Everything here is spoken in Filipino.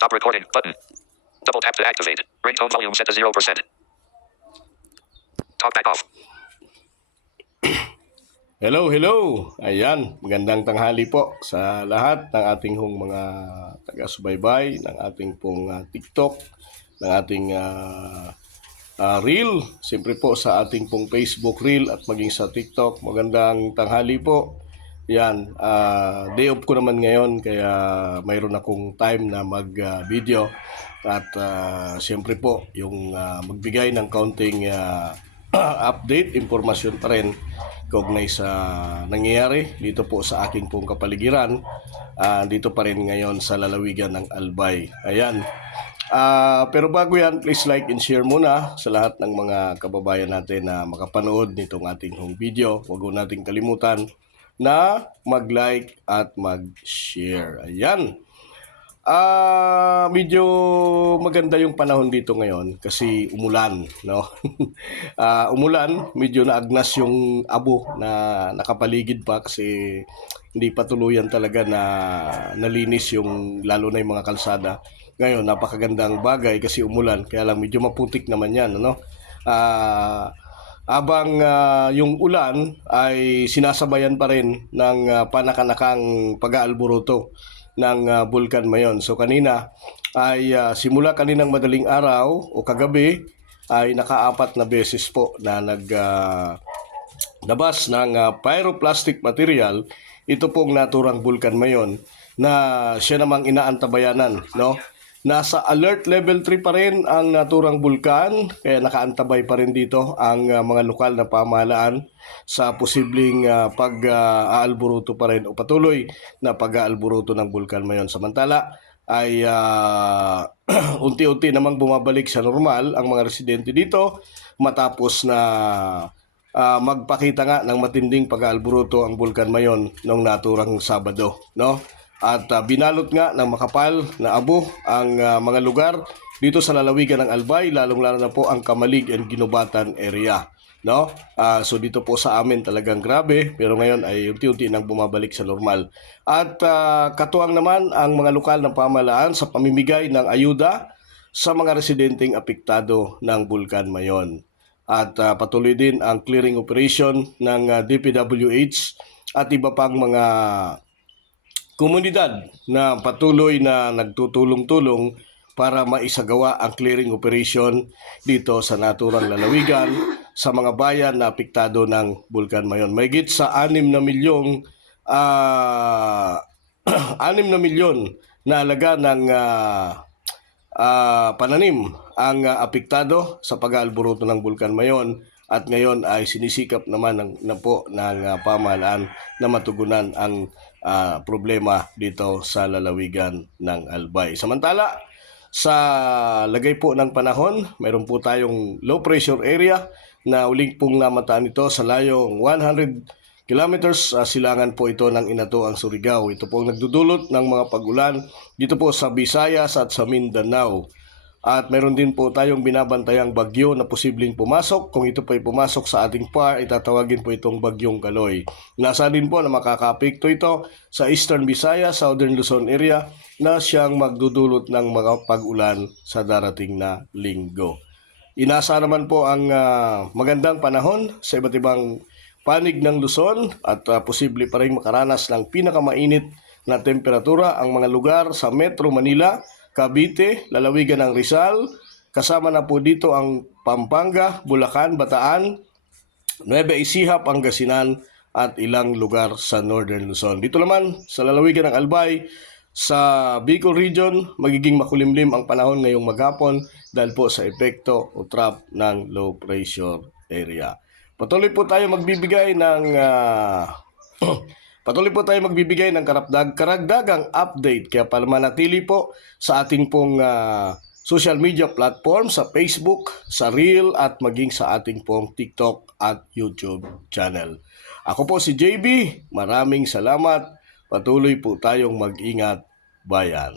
Stop recording button. Double tap to activate. Ringtone volume set to 0%. Talk back off. Hello, hello! Ayan, magandang tanghali po sa lahat ng ating hong mga taga-subaybay, ng ating pong TikTok, ng ating Reel, siyempre po sa ating pong Facebook Reel at maging sa TikTok. Magandang tanghali po. Yan, day off ko naman ngayon kaya mayroon akong time na mag-video at siyempre po yung magbigay ng kaunting update, impormasyon pa rin kaugnay sa nangyayari dito po sa aking pong kapaligiran. Dito pa rin ngayon sa lalawigan ng Albay. Ayan. Pero bago yan, please like and share muna sa lahat ng mga kababayan natin na makapanood nitong ating home video. Huwag mo nating kalimutan na mag-like at mag-share. Ayan. Medyo maganda yung panahon dito ngayon kasi umulan, no? Umulan, medyo naagnas yung abo na nakapaligid pa kasi hindi pa tuluyan talaga na nalinis yung lalo na yung mga kalsada. Ngayon, napakagandang bagay kasi umulan, kaya lang medyo maputik naman yan, ano? Abang yung ulan ay sinasabayan pa rin ng panakanakang pag-aalburuto ng Bulkan Mayon. So kanina ay simula kaninang madaling araw o kagabi ay nakaapat na beses po na labas ng pyroclastic material ito pong naturang Bulkan Mayon na siya namang inaantabayanan, no? Nasa alert level 3 pa rin ang naturang bulkan, kaya nakaantabay pa rin dito ang mga lokal na pamahalaan sa posibleng pag-aalburuto pa rin o patuloy na pag-aalburuto ng Bulkan Mayon. Samantala ay unti-unti namang bumabalik sa normal ang mga residente dito matapos na magpakita nga ng matinding pag-aalburuto ang Bulkan Mayon noong naturang Sabado, no? At binalot nga ng makapal na abo ang mga lugar dito sa lalawigan ng Albay, lalong-lalo na po ang Kamalig and Ginubatan area, no? So dito po sa amin talagang grabe, pero ngayon ay unti-unti nang bumabalik sa normal. At katuwang naman ang mga lokal na pamahalaan sa pamimigay ng ayuda sa mga residenteng apektado ng Bulkan Mayon. At patuloy din ang clearing operation ng DPWH at iba pang mga komunidad na patuloy na nagtutulong-tulong para maisagawa ang clearing operation dito sa naturang lalawigan sa mga bayan na apektado ng Bulkan Mayon. Mahigit sa 6 na milyong 6 na milyon na halaga ng pananim ang apektado sa pag-aalburuto ng Bulkan Mayon. At ngayon ay sinisikap naman ng pamahalaan na matugunan ang problema dito sa lalawigan ng Albay. Samantala, sa lagay po ng panahon, mayroon po tayong low pressure area na uling pong namataan ito sa layong 100 kilometers. Silangan po ito ng Inatoang Surigao. Ito po nagdudulot ng mga pag-ulan dito po sa Visayas at sa Mindanao. At meron din po tayong binabantayang bagyo na posibleng pumasok. Kung ito po ay pumasok sa ating PAR, itatawagin po itong Bagyong Kaloy. Nasa din po na makakapekto ito sa Eastern Visayas, Southern Luzon area na siyang magdudulot ng mga pag-ulan sa darating na linggo. Inasa naman po ang magandang panahon sa iba't ibang panig ng Luzon at posible pa rin makaranas ng pinakamainit na temperatura ang mga lugar sa Metro Manila, Cavite, lalawigan ng Rizal, kasama na po dito ang Pampanga, Bulacan, Bataan, Nueva Ecija, Pangasinan at ilang lugar sa Northern Luzon. Dito naman sa lalawigan ng Albay, sa Bicol Region, magiging makulimlim ang panahon ngayong maghapon dahil po sa epekto o trap ng low pressure area. Patuloy po tayo magbibigay ng karagdagang update, kaya manatili po sa ating pong social media platform sa Facebook, sa Reel at maging sa ating pong TikTok at YouTube channel. Ako po si JB, maraming salamat. Patuloy po tayong mag-ingat, bayan.